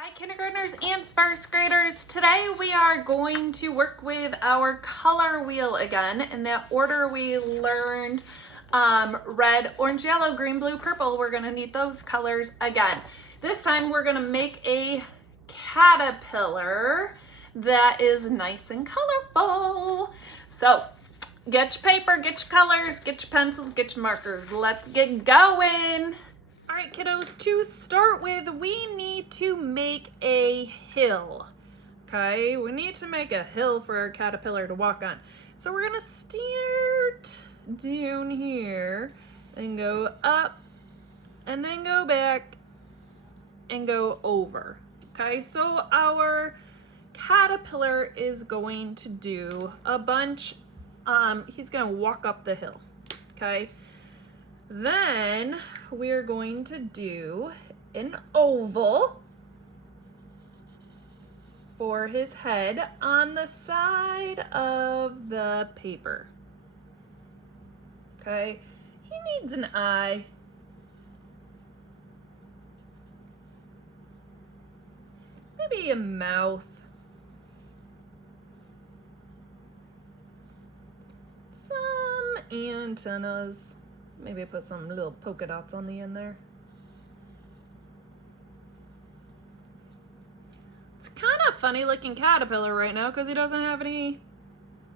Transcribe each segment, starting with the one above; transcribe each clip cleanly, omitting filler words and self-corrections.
Hi kindergartners and first graders. Today we are going to work with our color wheel again. In that order we learned red, orange, yellow, green, blue, purple. We're gonna need those colors again. This time we're gonna make a caterpillar that is nice and colorful. So get your paper, get your colors, get your pencils, get your markers. Let's get going. All right, kiddos, to start with, we need to make a hill. Okay, we need to make a hill for our caterpillar to walk on. So we're gonna start down here and go up and then go back and go over. Okay, so our caterpillar is going to do a bunch, he's gonna walk up the hill, okay? Then we're going to do an oval for his head on the side of the paper. Okay, he needs an eye. Maybe a mouth. Some antennas. Maybe put some little polka dots on the end there. It's kind of funny looking caterpillar right now because he doesn't have any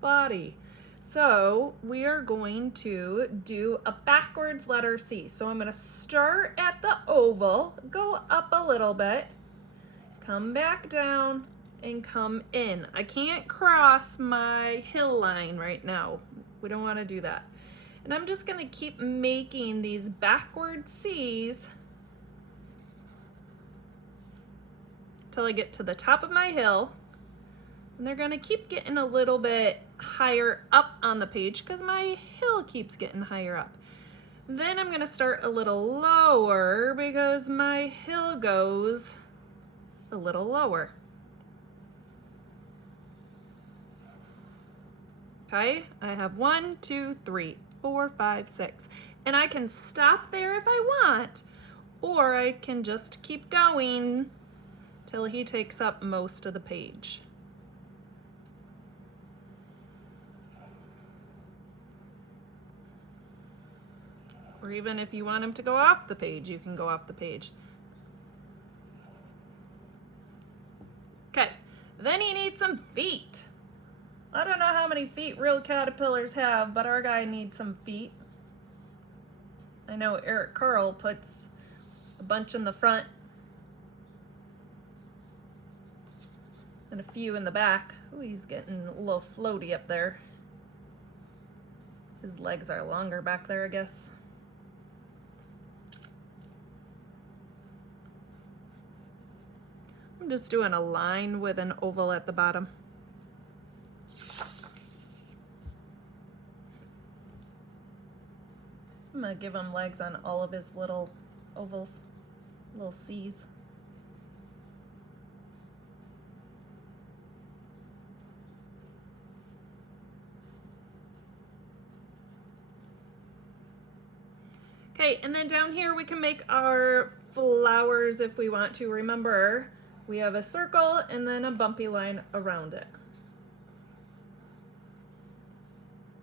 body. So we are going to do a backwards letter C. So I'm going to start at the oval, go up a little bit, come back down, and come in. I can't cross my hill line right now. We don't want to do that. And I'm just gonna keep making these backward C's till I get to the top of my hill. And they're gonna keep getting a little bit higher up on the page because my hill keeps getting higher up. Then I'm gonna start a little lower because my hill goes a little lower. Okay, I have 1, 2, 3, 4, 5, 6. And I can stop there if I want, or I can just keep going till he takes up most of the page. Or even if you want him to go off the page, you can go off the page. Okay, then he needs some feet. I don't know how many feet real caterpillars have, but our guy needs some feet. I know Eric Carl puts a bunch in the front and a few in the back. Ooh, he's getting a little floaty up there. His legs are longer back there, I guess. I'm just doing a line with an oval at the bottom. I'm gonna give him legs on all of his little ovals, little C's. Okay, and then down here we can make our flowers if we want to. Remember, we have a circle and then a bumpy line around it.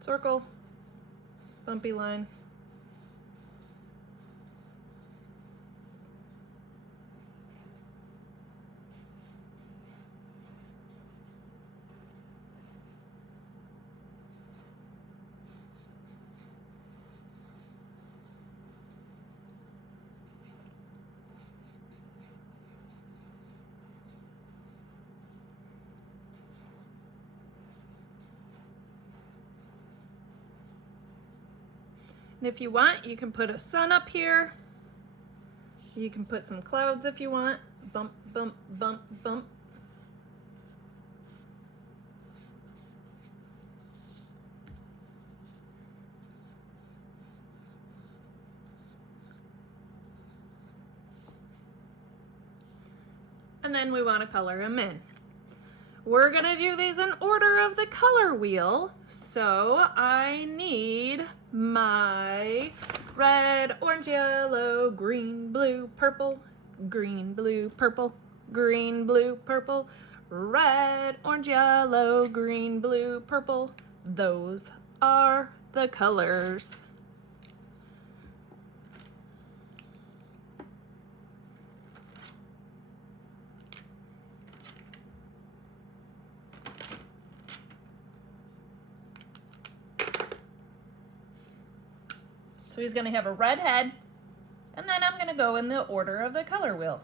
Circle, bumpy line. And if you want, you can put a sun up here. You can put some clouds if you want. Bump, bump, bump, bump. And then we want to color them in. We're gonna do these in order of the color wheel. So I need my red, orange, yellow, green, blue, purple, green, blue, purple, green, blue, purple, red, orange, yellow, green, blue, purple. Those are the colors. So he's going to have a red head, and then I'm going to go in the order of the color wheel.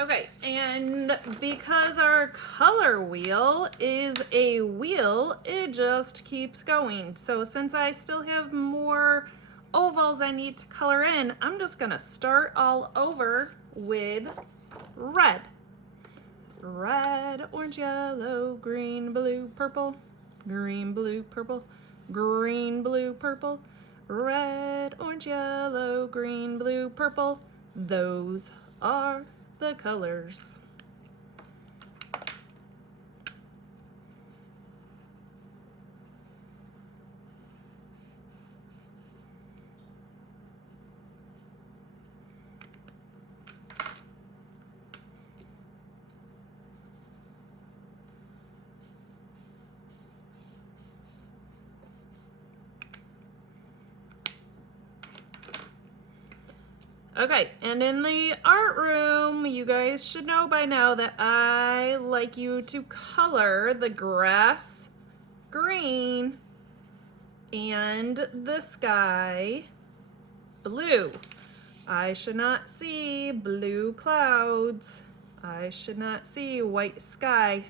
Okay, and because our color wheel is a wheel, it just keeps going. So since I still have more ovals I need to color in, I'm just gonna start all over with red. Red, orange, yellow, green, blue, purple, green, blue, purple, green, blue, purple, red, orange, yellow, green, blue, purple. Those are the colors. Okay, and in the art room, you guys should know by now that I like you to color the grass green and the sky blue. I should not see blue clouds. I should not see white sky.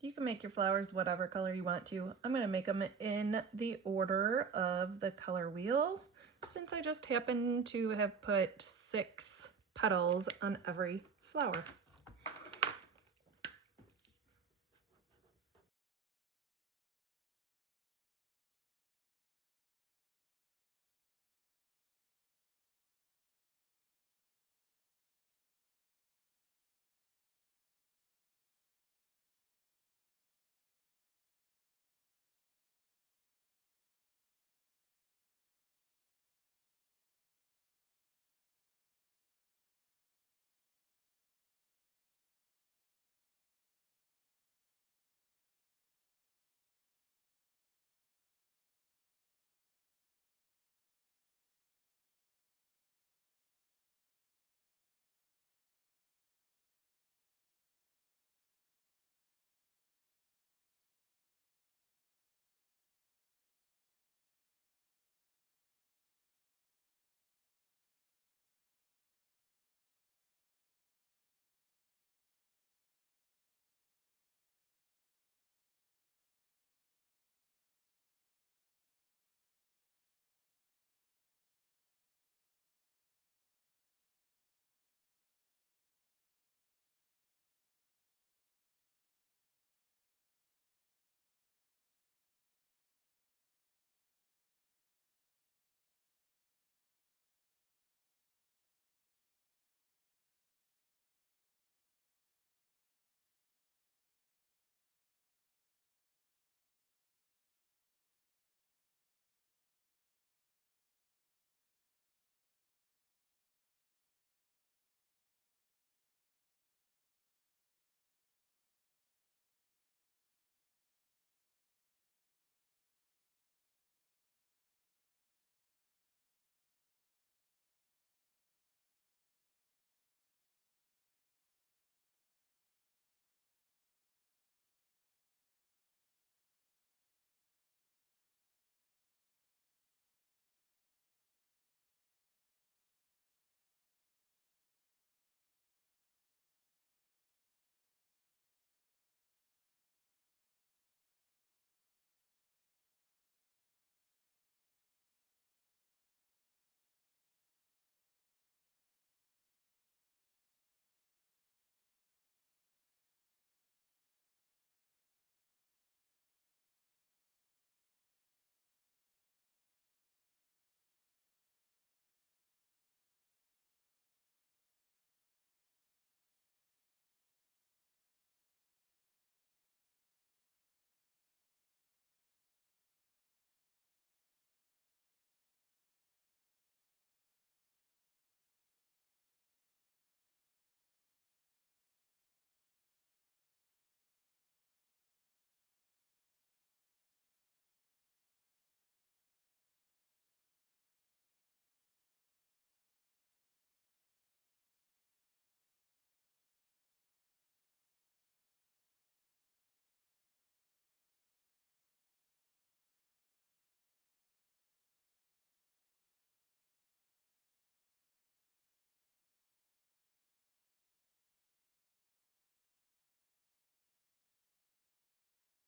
You can make your flowers whatever color you want to. I'm gonna make them in the order of the color wheel, since I just happen to have put 6 petals on every flower.